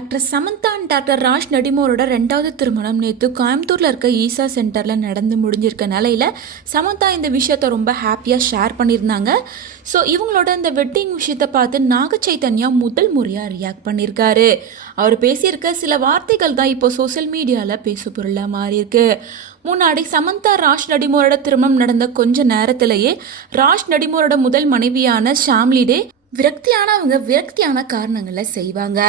Actress Samantha and doctor Raj நடிமோரோட 2வது திருமணம் நேற்று கோயம்புத்தூரில் இருக்க ஈசா சென்டரில் நடந்து முடிஞ்சிருக்க நிலையில் சமந்தா இந்த விஷயத்த ரொம்ப ஹாப்பியாக ஷேர் பண்ணியிருந்தாங்க. ஸோ இவங்களோட இந்த வெட்டிங் விஷயத்தை பார்த்து நாக சைத்தன்யா முதல் முறையாக ரியாக்ட் பண்ணியிருக்காரு. அவர் பேசியிருக்க சில வார்த்தைகள் தான் இப்போ சோசியல் மீடியாவில் பேசு பொருளாக மாறியிருக்கு. முன்னாடி சமந்தா ராஜ் நடிமோரோட திருமணம் நடந்த கொஞ்ச நேரத்திலேயே ராஜ் நடிமோரோட முதல் மனைவியான ஷாம்லிடே விரக்தியான காரணங்களை செய்வாங்க.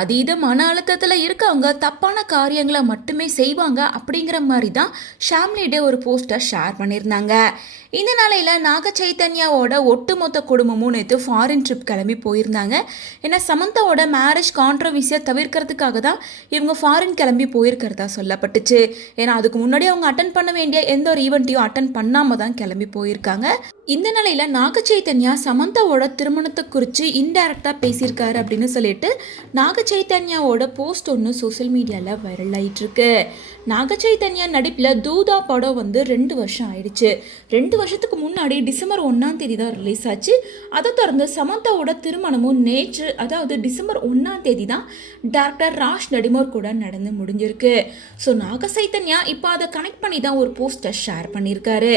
அதீத மன அழுத்தத்தில் இருக்கவங்க தப்பான காரியங்களை மட்டுமே செய்வாங்க அப்படிங்கிற மாதிரி தான் ஷாம்லிடே ஒரு போஸ்டர் ஷேர் பண்ணியிருந்தாங்க. இந்த நிலையில் நாக சைத்தன்யாவோட ஒட்டுமொத்த குடும்பமும் நேற்று ஃபாரின் ட்ரிப் கிளம்பி போயிருந்தாங்க. ஏன்னா சமந்தாவோட மேரேஜ் கான்ட்ரவர்சியை தவிர்க்கிறதுக்காக தான் இவங்க ஃபாரின் கிளம்பி போயிருக்கிறதா சொல்லப்பட்டுச்சு. ஏன்னா அதுக்கு முன்னாடி அவங்க அட்டன் பண்ண வேண்டிய எந்த ஒரு ஈவெண்ட்டையும் அட்டன் பண்ணாமல் தான் கிளம்பி போயிருக்காங்க. இந்த நிலையில் நாக சைத்தன்யா சமந்தாவோட திருமணத்தை குறித்து இன்டைரக்டாக பேசியிருக்காரு அப்படின்னு சொல்லிட்டு நாக சைத்தன்யாவோட போஸ்ட் ஒன்று சோசியல் மீடியாவில் வைரல் ஆகிட்டு இருக்கு. நாக சைத்தன்யா நடிப்பில் தூதா படம் 2 வருஷம் ஆயிடுச்சு. 2 வருஷத்துக்கு முன்னாடி டிசம்பர் 1ஆம் தேதி தான் ரிலீஸ் ஆச்சு. அதை தொடர்ந்து சமந்தாவோட திருமணமும் நேற்று, அதாவது டிசம்பர் 1ஆம் தேதி தான் டாக்டர் ராஜ் நடிமோர் கூட நடந்து முடிஞ்சிருக்கு. ஸோ நாக சைத்தன்யா இப்போ அதை கனெக்ட் பண்ணி தான் ஒரு போஸ்டர் ஷேர் பண்ணியிருக்காரு.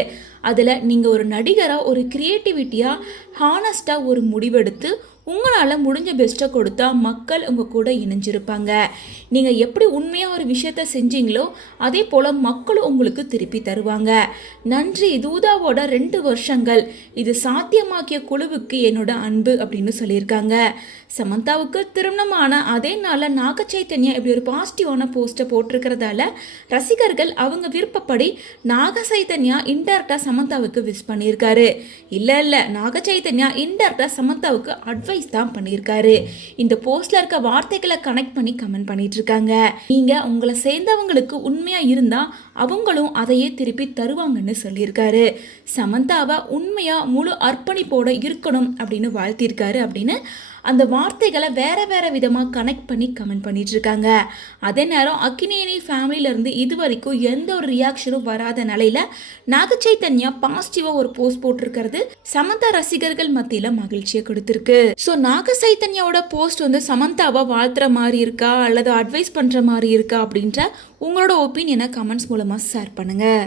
அதில் நீங்கள் ஒரு நடிகராக ஒரு க்ரியேட்டிவிட்டியாக ஹானஸ்டாக ஒரு முடிவெடுத்து உங்களால் முடிஞ்ச பெஸ்ட்டை கொடுத்தா மக்கள் உங்கள் கூட இணைஞ்சிருப்பாங்க. நீங்கள் எப்படி உண்மையாக ஒரு விஷயத்த செஞ்சீங்களோ அதே போல் மக்களும் உங்களுக்கு திருப்பி தருவாங்க. நன்றி தூதாவோட 2 வருஷங்கள், இது சாத்தியமாக்கிய குழுவுக்கு என்னோட அன்பு அப்படின்னு சொல்லியிருக்காங்க. சமந்தாவுக்கு திருமணமான அதே நாளில் நாக சைத்தன்யா இப்படி ஒரு பாசிட்டிவான போஸ்ட்டை போட்டிருக்கிறதால ரசிகர்கள் அவங்க விருப்பப்படி நாக சைத்தன்யா இன்டெரக்டாக சமந்தாவுக்கு விஷ் பண்ணியிருக்காரு. இல்லை நாக சைத்தன்யா இன்டெரக்டாக சமந்தாவுக்கு அட்வைஸ் தான் பண்ணியிருக்காரு. இந்த போஸ்ட்ல இருக்க வார்த்தைகளை கனெக்ட் பண்ணி கமெண்ட் பண்ணிட்டு இருக்காங்க. நீங்க உங்களை சேர்ந்தவங்களுக்கு உண்மையா இருந்தா அவங்களும் அதையே திருப்பி தருவாங்கன்னு சொல்லியிருக்காரு. சமந்தாவை உண்மையா முழு அர்ப்பணிப்போட இருக்கணும் அப்படின்னு வாழ்த்திருக்காரு அப்படின்னு அந்த வார்த்தைகளை வேற விதமாக கனெக்ட் பண்ணி கமெண்ட் பண்ணிட்டு இருக்காங்க. அதே நேரம் அக்கினேனி ஃபேமிலியிலேருந்து இது வரைக்கும் எந்த ஒரு ரியாக்ஷனும் வராத நிலையில் நாக சைத்தன்யா பாசிட்டிவாக ஒரு போஸ்ட் போட்டிருக்கிறது சமந்தா ரசிகர்கள் மத்தியில் மகிழ்ச்சியை கொடுத்துருக்கு. ஸோ நாக சைத்தன்யாவோட போஸ்ட் சமந்தாவை வாழ்த்துற மாதிரி இருக்கா அல்லது அட்வைஸ் பண்ணுற மாதிரி இருக்கா அப்படின்ற உங்களோட ஒப்பீனியனை கமெண்ட்ஸ் மூலமாக ஷேர் பண்ணுங்கள்.